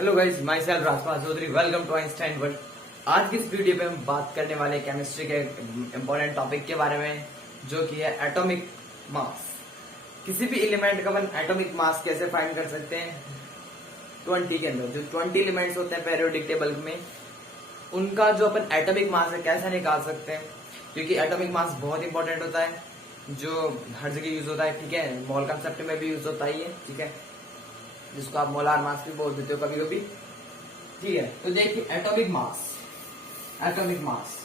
Hello guys, myself Rajpal Chaudhary, welcome to Einstein world. आज की इस वीडियो पे हम बात करने वाले केमिस्ट्री के इम्पोर्टेंट टॉपिक के बारे में, जो कि है एटॉमिक मास। किसी भी एलिमेंट का अपन एटॉमिक मास कैसे फाइंड कर सकते हैं? 20 के अंदर जो 20 एलिमेंट्स होते हैं पीरियोडिक टेबल में, उनका जो अपन एटॉमिक मास है कैसे निकाल सकते हैं, क्योंकि एटॉमिक मास बहुत इंपॉर्टेंट होता है, जो हर जगह यूज होता है। ठीक है, मोल कंसेप्ट में भी यूज होता ही है। ठीक है, जिसको आप मोलार मास भी बोल देते हो कभी कभी। ठीक है, तो देखिए atomic mass. Atomic mass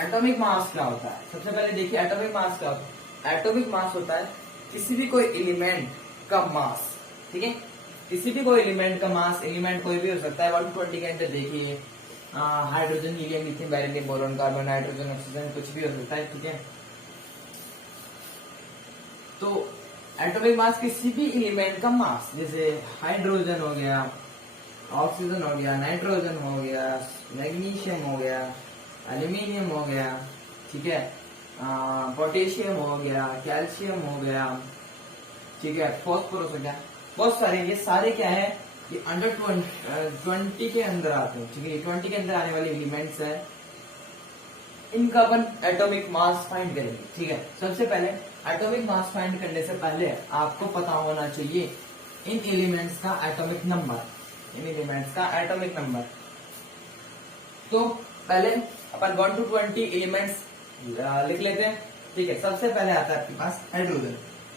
atomic mass क्या होता है? सबसे पहले देखिए एटॉमिक मास क्या होता है। एटॉमिक मास होता है किसी भी कोई एलिमेंट का मास। ठीक है, किसी भी कोई एलिमेंट का मास, एलिमेंट कोई भी हो सकता है। 120 के अंदर देखिए hydrogen, helium, lithium, beryllium, boron, carbon, nitrogen, oxygen, कुछ भी हो सकता है। ठीक है, तो एटॉमिक मास किसी भी एलिमेंट का मास, जैसे हाइड्रोजन हो गया, ऑक्सीजन हो गया, नाइट्रोजन हो गया, मैग्नीशियम हो गया, एल्यूमिनियम हो गया, ठीक है, पोटेशियम हो गया, कैल्शियम हो गया, ठीक है, फॉस्फोरस हो गया, बहुत सारे। ये सारे क्या है, ये अंडर 20 के अंदर आते हैं। ठीक है, 20 के अंदर आने वाले एलिमेंट्स है, इनका अपन एटॉमिक मास फाइंड करेंगे। ठीक है, सबसे पहले एटॉमिक मास फाइंड करने से पहले आपको पता होना चाहिए इन एलिमेंट्स का एटॉमिक नंबर। इन एलिमेंट्स का एटॉमिक नंबर, तो पहले अपन 1 to 20 एलिमेंट्स लिख लेते हैं। ठीक है, सबसे पहले आता है आपके पास हाइड्रोजन।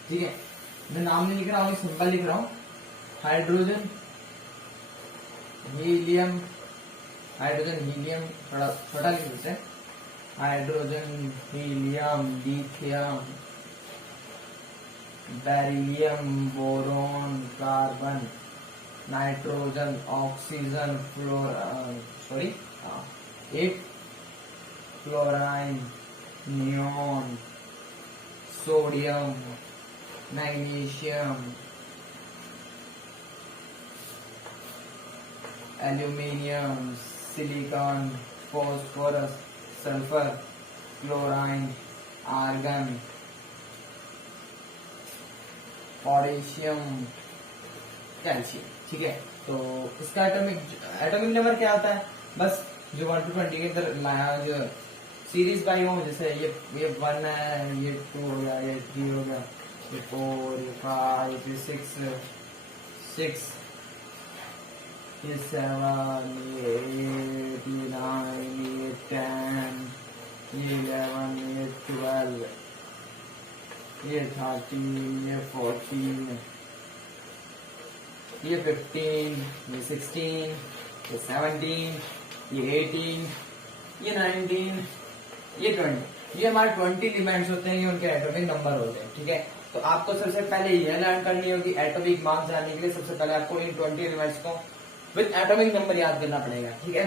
ठीक है, मैं नाम नहीं लिख रहा हूँ, सिंपल लिख रहा हूँ। हाइड्रोजन, हीलियम, हाइड्रोजन, हीलियम थोड़ा छोटा लिख देते हैं। Hydrogen, helium, lithium, beryllium, boron, carbon, nitrogen, oxygen, fluorine, neon, sodium, magnesium, aluminium, silicon, phosphorus, sulphur, chlorine, argon, potassium, calcium. ठीक है, तो इसका एटॉमिक नंबर क्या आता है? बस जो 1 to 20 के अंदर जो सीरीज बाई हो, जैसे ये 1 है, ये 2 हो गया, ये 3 हो गया, ये 4, ये 5, ये 6, ये 7, ये 8, ये 9, ये 10, ये 11, ये 12, ये 13, ये 14, ये 15, ये 16, ये 17, ये 18, ये 19, ये 20। ये हमारे 20 एलिमेंट्स होते हैं, ये उनके एटॉमिक नंबर होते हैं। ठीक है, तो आपको सबसे पहले ये लर्न करनी होगी। एटॉमिक मास जानने के लिए सबसे पहले आपको इन 20 एलिमेंट्स को विद एटॉमिक नंबर याद करना पड़ेगा। ठीक है,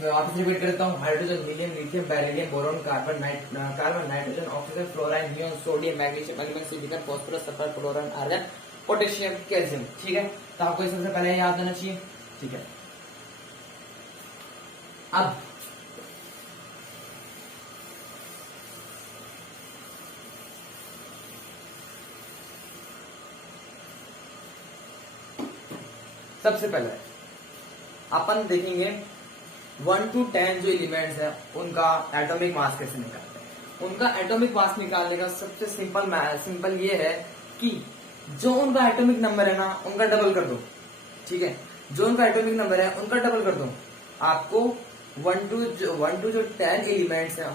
मैं वापस रिपीट करता हूँ। Hydrogen, helium, lithium, beryllium, boron, carbon, nitrogen, oxygen, fluorine, neon, sodium, magnesium, aluminium, silicon, phosphorus, sulphur, chlorine, argon, potassium, calcium. ठीक है, तो आपको सबसे पहले याद होना चाहिए। ठीक है, अब सबसे पहले अपन देखेंगे 1 to 10 जो एलिमेंट्स है उनका एटॉमिक मास कैसे निकालते हैं। उनका एटॉमिक मास निकालने का सबसे सिंपल ये है कि जो उनका एटॉमिक नंबर है ना, उनका डबल कर दो। ठीक है, जो उनका एटॉमिक नंबर है उनका डबल कर दो। आपको 1 to जो 10 एलिमेंट्स है,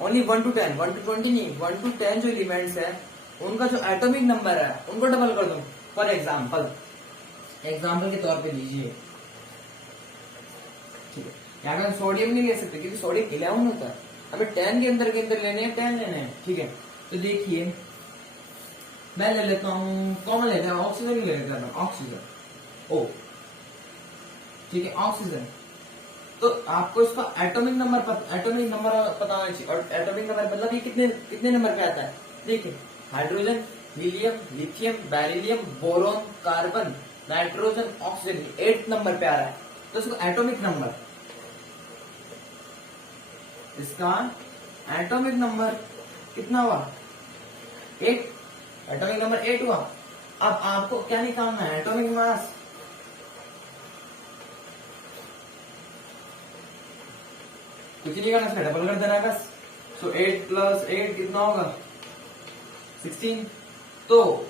ओनली 1 to 10, 1 to 20 नहीं, 1 to 10 जो एलिमेंट्स है उनका जो एटॉमिक नंबर है उनको डबल कर दो। फॉर एग्जाम्पल के तौर पे लीजिए, ठीक है, यहाँ पे हम सोडियम नहीं ले सकते क्योंकि सोडियम 11 होता है, हमें 10 के अंदर लेने हैं, 10 लेने हैं। ठीक है, तो देखिए मैं ले लेता हूँ, कौन लेते हैं, ऑक्सीजन ले लेता हूँ, ऑक्सीजन। ओ ठीक है, ऑक्सीजन। तो आपको इसका एटॉमिक नंबर पता होना चाहिए। और एटॉमिक नंबर मतलब ये कितने नंबर पे आता है? देखिए, hydrogen, helium, lithium, beryllium, boron, carbon, nitrogen, oxygen 8 number पे आ रहा है। तो इसका एटॉमिक नंबर कितना हुआ? 8, एटॉमिक नंबर 8 हुआ। अब आपको क्या निकालना है, एटॉमिक मास। कुछ नहीं करना, इसका डबल कर देना बस। सो 8 + 8 कितना होगा, 16। तो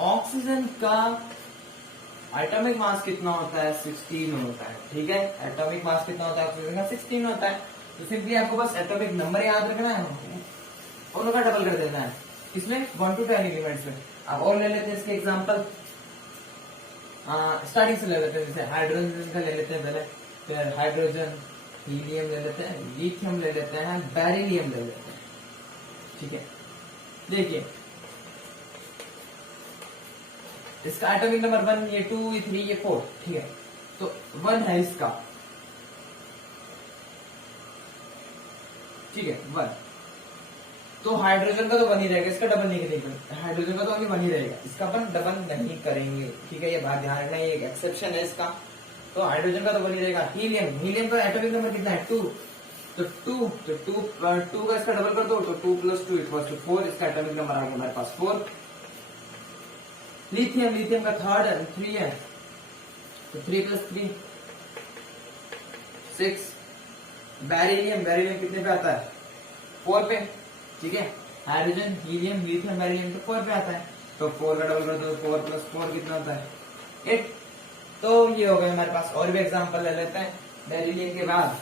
ऑक्सीजन का एटॉमिक मास कितना होता है, 16 होता है। ठीक है, एटॉमिक मास कितना होता है ऑक्सीजन का, 16 होता है। तो सिंपली आपको बस एटॉमिक नंबर याद रखना है और उनका डबल कर देना है। इसमें 1 to 10 एलिमेंट्स में। अब और ले लेते हैं इसके एग्जांपल, स्टार्टिंग से ले लेते हैं। जैसे हाइड्रोजन का ले लेते हैं पहले, फिर हाइड्रोजन, हीलियम ले लेते हैं, लिथियम ले लेते हैं, बेरिलियम ले लेते हैं। ठीक है, देखिए इसका एटॉमिक नंबर 1, ये 2, ये 3, ये 4। ठीक है, तो 1 है इसका। ठीक है, 1। तो हाइड्रोजन का तो 1 ही रहेगा, इसका डबल नहीं करेंगे। हाइड्रोजन का तो अभी 1 ही रहेगा, इसका अपन डबल नहीं करेंगे। ठीक है, ये बात ध्यान रखना, ये एक एक्सेप्शन है इसका। तो हाइड्रोजन का तो 1 ही रहेगा। हीलियम, हीलियम का एटॉमिक नंबर कितना है, 2। तो 2 का इसका डबल कर दो, तो 2 + 2 = 4। इसका एटॉमिक नंबर आ गया हमारे पास 4। लिथियम, लिथियम का 3 है, तो 3 + 3 6। बेरिलियम, बेरिलियम कितने पे आता है, 4 पे। ठीक है, हाइड्रोजन, हीलियम, लिथियम, बेरिलियम तो 4 पे आता है। तो 4 का डबल कर दो, 4 + 4 कितना होता है, 8। तो ये हो गए हमारे पास। और भी एग्जांपल ले लेते हैं बेरिलियम के बाद।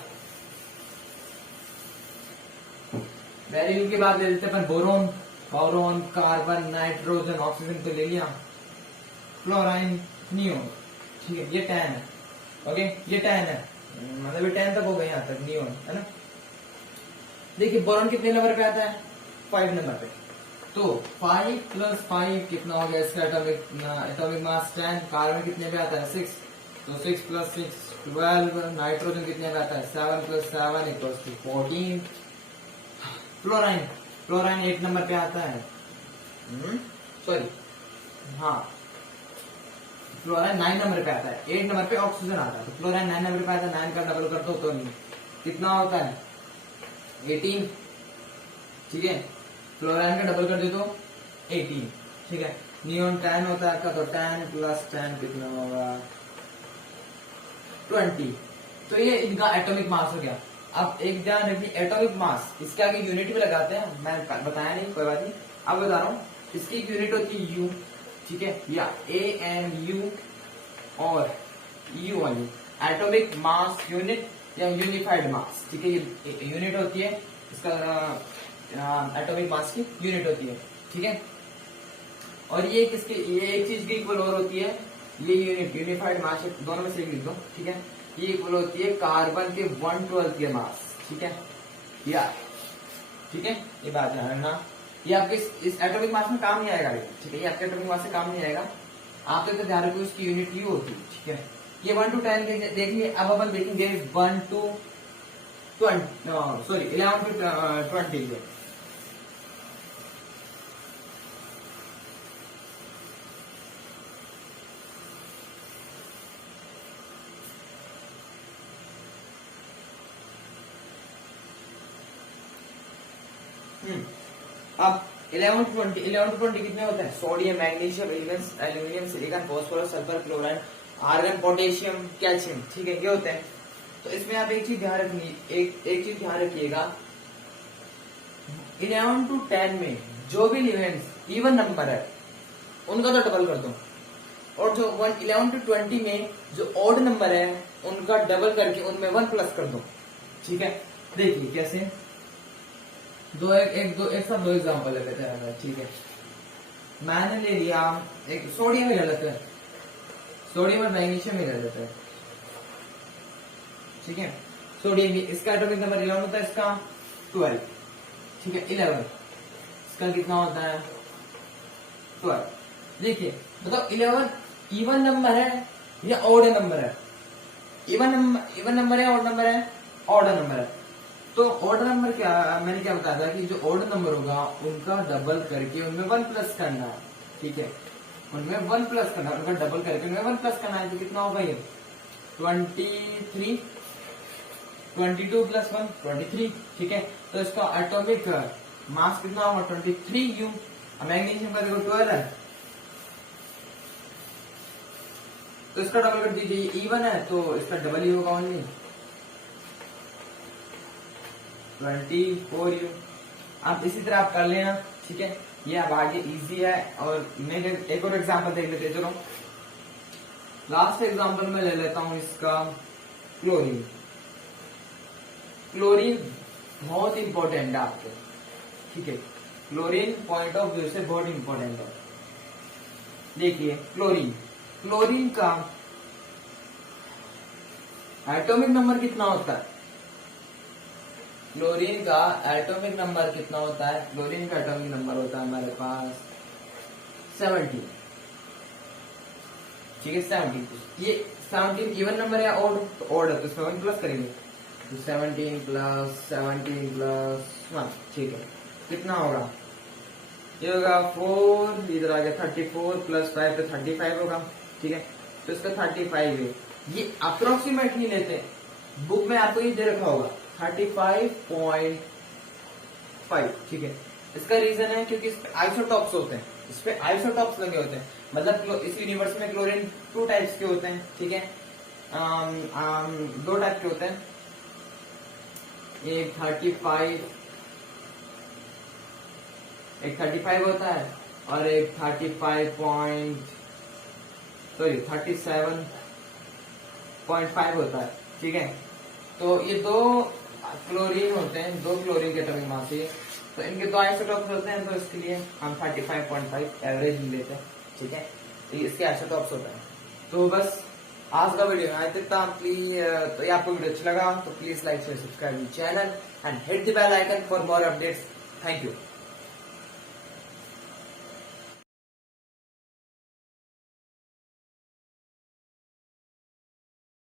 बेरिलियम के बाद ले लेते हैं अपन boron, boron, carbon, nitrogen, oxygen तो ले लिया, फ्लोराइन, नियोन। ठीक है, ये 10 है। ओके, ये 10 है, मतलब ये 10 तक हो गए यहाँ तक, नियोन है ना। देखिए बोरोन कितने नंबर पे आता है, 5 नंबर पे। तो 5 + 5 कितना हो गया, इसका एटॉमिक मास 10। कार्बन कितने पे आता है, 6। तो 6 + 6 12। नाइट्रोजन कितने पे आता है, 7 + 7 = 14। फ्लोराइन, फ्लोराइन 8 नंबर पे आता है। सॉरी, हाँ, फ्लोराइन 9 नंबर पे आता है। 8 नंबर पे ऑक्सीजन आता है, तो फ्लोराइन 9 नंबर पे आता है। 9 का डबल कर दो तो कितना होता है, 18। ठीक है, फ्लोराइन का डबल कर दे तो 18। ठीक है, नियोन 10 होता है आपका, तो 10 + 10 कितना होगा, 20। तो ये इनका एटॉमिक मास हो गया। अब एक ध्यान रखिए, एटॉमिक मास इसके आगे यूनिट भी लगाते हैं, मैं बताया नहीं, कोई बात नहीं, अब बता रहा हूँ। इसकी एक यूनिट होती है यू। ठीक है, या AMU और U वाली एटॉमिक मास यूनिट या यूनिफाइड मास। ठीक है, ये यूनिट होती है इसका, एटॉमिक मास की यूनिट होती है। ठीक है, और ये किसके, ये एक चीज की इक्वल और होती है, ये यूनिट यूनिफाइड मास, दोनों में से लिख दो। ठीक है, ये इक्वल होती है कार्बन के 1/12 के मास। ठीक है, या ठीक है, ये बात ध्यान रखना, ये आपके इस एटॉमिक मास में काम नहीं आएगा। ठीक है, ये आपके एटॉमिक मास से काम नहीं आएगा, आपके तो ध्यान रखिए उसकी यूनिट यू होती है। ठीक है, ये 1 to 10 देखिए। अब अपन देखेंगे 1 to 20, सॉरी 11 to 20 के। अब 11 to 20 कितने होते हैं, sodium, magnesium, aluminium, silicon, phosphorus, sulphur, chlorine, argon, potassium, calcium. ठीक है, ये होते हैं। तो इसमें आप एक चीज ध्यान रखनी, एक चीज ध्यान रखिएगा, 11 to 10 में जो भी एलिमेंट्स इवन नंबर है उनका तो डबल कर दो, और जो 11 to 20 में जो ऑड नंबर है उनका डबल करके उनमें 1 प्लस कर दो। ठीक है, देखिए कैसे, एक साथ दो एग्जांपल ले लेते हैं। ठीक है, मैंने ले लिया एक सोडियम ही ले लेते हैं, सोडियम और मैग्नीशियम ही ले लेते हैं। ठीक है, सोडियम की इसका एटॉमिक नंबर 11 होता है, इसका 12। ठीक है, 11 इसका कितना होता है, 12। देखिए बताओ 11 इवन नंबर है या ऑड नंबर है, इवन नंबर है, ऑड नंबर है, ऑड नंबर है। तो ऑर्डर नंबर क्या, मैंने क्या बताया था कि जो ऑर्डर नंबर होगा उनका डबल करके उनमें 1 प्लस करना है। ठीक है, उनमें 1 प्लस करना है, उनका डबल करके उनमें 1 प्लस करना है। तो कितना होगा ये 23, 22 + 1 23। ठीक है, तो इसका एटॉमिक मास कितना होगा 23U। मैग्नीशियम का देखो 12 है, तो इसका डबल कर दीजिए। E1 है तो इसका डबल ही होगा ओनली 24U। अब इसी तरह आप कर लेना, ठीक है। ये अब आगे इजी है। और मैं एक और एग्जांपल देख लेते, चलो लास्ट एग्जांपल में ले लेता हूं इसका क्लोरीन। क्लोरीन बहुत इंपॉर्टेंट है आपके, ठीक है। क्लोरीन पॉइंट ऑफ व्यू से बहुत इंपॉर्टेंट है। देखिए क्लोरीन, क्लोरीन का एटॉमिक नंबर कितना होता है? क्लोरीन का एटॉमिक नंबर कितना होता है? क्लोरीन का एटॉमिक नंबर होता है हमारे पास 17, ठीक है। 17, ये 17 इवन नंबर है, ऑड तो ऑड है, तो इसमें 1 प्लस करेंगे तो 17 प्लस 17 प्लस 1, ठीक है। कितना होगा? ये होगा 4, इधर आ गया 34 प्लस 5 तो 35 होगा, ठीक है। तो इसका 35 है। ये अप्रोक्सीमेट ही लेते हैं, बुक में आपको ये दे रखा होगा 35.5, ठीक है। इसका रीजन है क्योंकि इस पे आइसोटॉप्स होते हैं, इस पे आइसोटॉप्स लगे होते हैं, मतलब इस यूनिवर्स में क्लोरीन 2 टाइप्स के होते हैं, ठीक है। 2 टाइप के होते हैं, एक 35 होता है और एक 37.5 होता है, ठीक है। तो ये 2 क्लोरीन होते हैं, 2 क्लोरीन के एटॉमिक मास है, तो इनके 2 आइसोटॉप्स होते हैं, तो इसके लिए हम 35.5 एवरेज लेते हैं, ठीक है। तो इसके आइसोटॉप्स होते हैं। तो बस आज का वीडियो आए तक था। प्लीज तो ये आपको वीडियो अच्छा लगा तो please like share subscribe channel and hit the bell icon for more updates. Thank you.